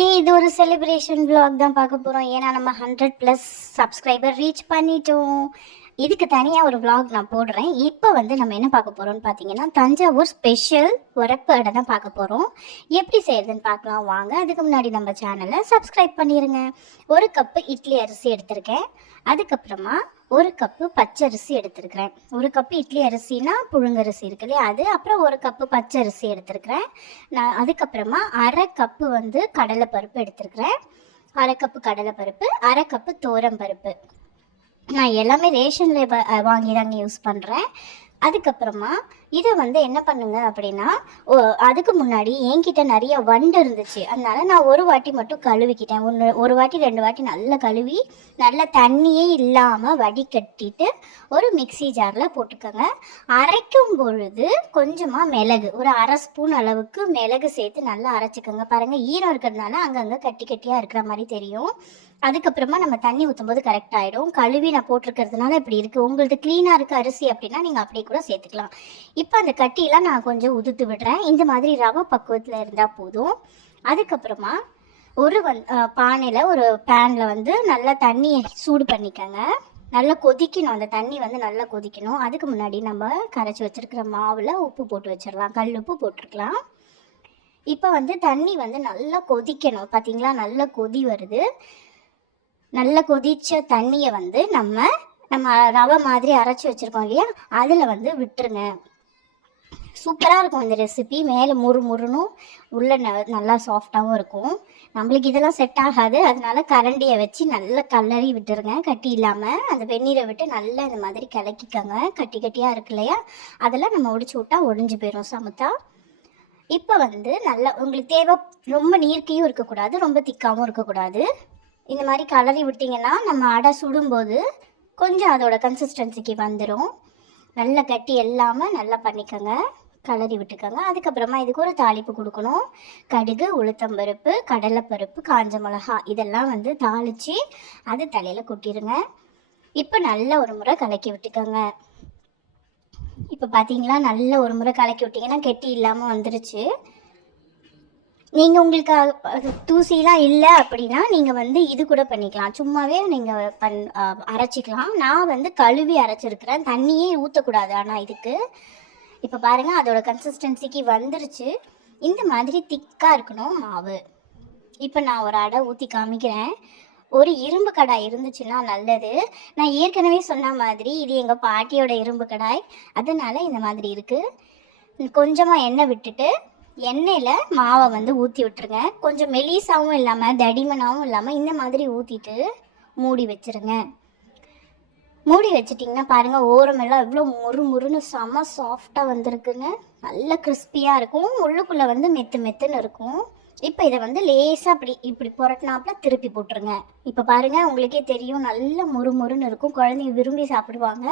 இது ஒரு celebration vlog தான் பார்க்க போகிறோம். ஏன்னா நம்ம 100+ சப்ஸ்கிரைபர் ரீச் பண்ணிட்டோம். இதுக்கு தனியாக ஒரு vlog நான் போடுறேன். இப்போ நம்ம என்ன பார்க்க போகிறோம்னு பார்த்தீங்கன்னா, தஞ்சாவூர் ஸ்பெஷல் உரப்பு அடை தான் பார்க்க போகிறோம். எப்படி செய்கிறதுன்னு பார்க்கலாம் வாங்க. அதுக்கு முன்னாடி நம்ம சேனலை சப்ஸ்கிரைப் பண்ணிடுங்க. 1 கப்பு இட்லி அரிசி எடுத்திருக்கேன். அதுக்கப்புறமா 1 கப்பு பச்சரிசி எடுத்திருக்கிறேன். 1 கப்பு இட்லி அரிசினா புழுங்கரிசி இருக்கு இல்லையா அது. அப்புறம் 1 கப்பு பச்சரிசி எடுத்திருக்கிறேன். நான் அதுக்கப்புறமா 1/2 கப்பு கடலைப்பருப்பு எடுத்திருக்கிறேன். 1/2 கப்பு கடலைப்பருப்பு, 1/2 கப்பு துவரம்பருப்பு. நான் எல்லாமே ரேஷனில் வாங்கி தாங்க யூஸ் பண்ணுறேன். அதுக்கப்புறமா இதை என்ன பண்ணுங்க அப்படின்னா, அதுக்கு முன்னாடி என்கிட்ட நிறைய வண்டு இருந்துச்சு. அதனால நான் ஒரு வாட்டி மட்டும் கழுவிக்கிட்டேன். ஒரு வாட்டி 2 வாட்டி நல்லா கழுவி நல்லா தண்ணியே இல்லாமல் வடிகட்டிட்டு ஒரு மிக்சி ஜாரில் போட்டுக்கோங்க. அரைக்கும் பொழுது கொஞ்சமாக மிளகு, ஒரு 1/2 ஸ்பூன் அளவுக்கு மிளகு சேர்த்து நல்லா அரைச்சிக்கோங்க. பாருங்கள், ஈரம் இருக்கிறதுனால அங்கங்கே கட்டி கட்டியாக இருக்கிற மாதிரி தெரியும். அதுக்கப்புறமா நம்ம தண்ணி ஊற்றும் போது கரெக்ட் ஆகிடும். கழுவி நான் போட்டிருக்கிறதுனால இப்படி இருக்குது. உங்களுக்கு க்ளீனாக இருக்குது அரிசி அப்படின்னா நீங்கள் அப்படியே கூட சேர்த்துக்கலாம். இப்போ அந்த கட்டியெல்லாம் நான் கொஞ்சம் உதுத்து விடுறேன். இந்த மாதிரி ரவை பக்குவத்தில் இருந்தால் போதும். அதுக்கப்புறமா ஒரு பானையில் ஒரு பேனில் நல்லா தண்ணியை சூடு பண்ணிக்கோங்க. நல்லா கொதிக்கணும். அந்த தண்ணி நல்லா கொதிக்கணும். அதுக்கு முன்னாடி நம்ம கரைச்சி வச்சுருக்கிற மாவில் உப்பு போட்டு வச்சிடலாம். கல் உப்பு போட்டிருக்கலாம். இப்போ தண்ணி நல்லா கொதிக்கணும். பார்த்தீங்களா, நல்லா கொதி வருது. நல்லா கொதிச்ச தண்ணியை நம்ம ரவை மாதிரி அரைச்சி வச்சுருக்கோம் இல்லையா, அதில் விட்டுருங்க. சூப்பராக இருக்கும் இந்த ரெசிபி. மேலே முறுமுறுனும் உள்ள நல்லா சாஃப்டாகவும் இருக்கும். நம்மளுக்கு இதெல்லாம் செட் ஆகாது. அதனால கரண்டியை வச்சு நல்லா கலரி விட்டுருங்க. கட்டி இல்லாமல் அந்த வெந்நீரை விட்டு நல்லா இந்த மாதிரி கிளக்கிக்கோங்க. கட்டி கட்டியாக இருக்கு இல்லையா, அதெல்லாம் நம்ம ஒடிச்சு விட்டா ஒடிஞ்சு போயிடும் சமத்தா. இப்போ நல்லா உங்களுக்கு தேவை, ரொம்ப நீர்க்கையும் இருக்கக்கூடாது, ரொம்ப திக்காகவும் இருக்கக்கூடாது. இந்த மாதிரி கலரி விட்டிங்கன்னா நம்ம அடை சுடும்போது கொஞ்சம் அதோட கன்சிஸ்டன்சிக்கு வந்துடும். நல்லா கட்டி எல்லாமே நல்லா பண்ணிக்கோங்க, கலரி விட்டுக்கோங்க. அதுக்கப்புறமா இதுக்கு ஒரு தாளிப்பு கொடுக்கணும். கடுகு, உளுத்தம்பருப்பு, கடலைப்பருப்பு, காஞ்ச மிளகா இதெல்லாம் தாளித்து அது தலையில் கொட்டிடுங்க. இப்போ நல்லா ஒரு முறை கலக்கி விட்டுக்கோங்க. இப்போ பார்த்தீங்களா, நல்ல ஒரு முறை கலக்கி விட்டிங்கன்னா கெட்டி இல்லாமல் வந்துருச்சு. நீங்கள் உங்களுக்கு தூசிலாம் இல்லை அப்படின்னா நீங்கள் இது கூட பண்ணிக்கலாம். சும்மாவே நீங்கள் அரைச்சிக்கலாம். நான் கழுவி அரைச்சிருக்கிறேன். தண்ணியே ஊற்றக்கூடாது. ஆனால் இதுக்கு இப்போ பாருங்கள், அதோட கன்சிஸ்டன்சிக்கு வந்துருச்சு. இந்த மாதிரி திக்காக இருக்கணும் மாவு. இப்போ நான் ஒரு அடை ஊற்றி காமிக்கிறேன். ஒரு இரும்பு கடாய் இருந்துச்சுன்னா நல்லது. நான் ஏற்கனவே சொன்ன மாதிரி இது எங்கள் பாட்டியோட இரும்பு கடாய், அதனால் இந்த மாதிரி இருக்குது. கொஞ்சமாக எண்ணெய் விட்டுட்டு எண்ணெயில் மாவை ஊற்றி விட்டுருங்க. கொஞ்சம் மெலிசாவும் இல்லாமல் தடிமனாகவும் இல்லாமல் இந்த மாதிரி ஊற்றிட்டு மூடி வச்சுருங்க. மூடி வச்சிட்டிங்கன்னா பாருங்கள், ஓரமெல்லாம் எவ்வளோ முறுமுறுன்னு செம்ம சாஃப்டாக வந்திருக்குன்னு. நல்ல கிறிஸ்பியாக இருக்கும். உள்ளுக்குள்ளே மெத்து மெத்துன்னு இருக்கும். இப்போ இதை லேசாக இப்படி புரட்டினாப்புல திருப்பி போட்டுருங்க. இப்போ பாருங்கள், உங்களுக்கே தெரியும், நல்ல முறுமுறுன்னு இருக்கும். குழந்தைங்க விரும்பி சாப்பிடுவாங்க.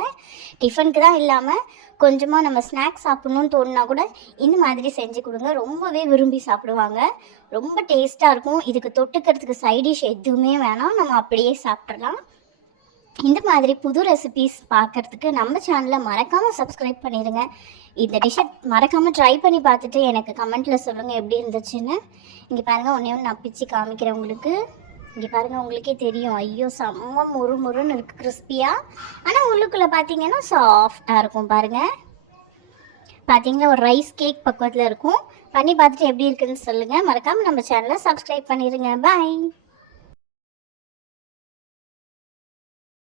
டிஃபனுக்கு தான் இல்லாமல் கொஞ்சமாக நம்ம ஸ்நாக்ஸ் சாப்பிட்ணுன்னு தோணுனா கூட இந்த மாதிரி செஞ்சு கொடுங்க. ரொம்பவே விரும்பி சாப்பிடுவாங்க. ரொம்ப டேஸ்ட்டாக இருக்கும். இதுக்கு தொட்டுக்கிறதுக்கு சைடிஷ் எதுவுமே வேணாம், நம்ம அப்படியே சாப்பிட்றலாம். இந்த மாதிரி புது ரெசிபீஸ் பார்க்குறதுக்கு நம்ம சேனலை மறக்காமல் சப்ஸ்கிரைப் பண்ணிடுங்க. இந்த டிஷ்ஷை மறக்காமல் ட்ரை பண்ணி பார்த்துட்டு எனக்கு கமெண்ட்டில் சொல்லுங்கள் எப்படி இருந்துச்சுன்னு. இங்கே பாருங்கள், ஒன்று நான் பிச்சு காமிக்கிறேன் உங்களுக்கு. இங்கே பாருங்கள், உங்களுக்கே தெரியும். ஐயோ, செம்ம முறுமுறுன்னு இருக்குது, கிறிஸ்பியாக. ஆனால் உள்ளுக்குள்ளே பார்த்தீங்கன்னா சாஃப்டாக இருக்கும். பாருங்கள், பார்த்தீங்கன்னா ஒரு ரைஸ் கேக் பக்குவத்தில் இருக்கும். பண்ணி பார்த்துட்டு எப்படி இருக்குதுன்னு சொல்லுங்கள். மறக்காமல் நம்ம சேனலை சப்ஸ்கிரைப் பண்ணிடுங்க. பாய்.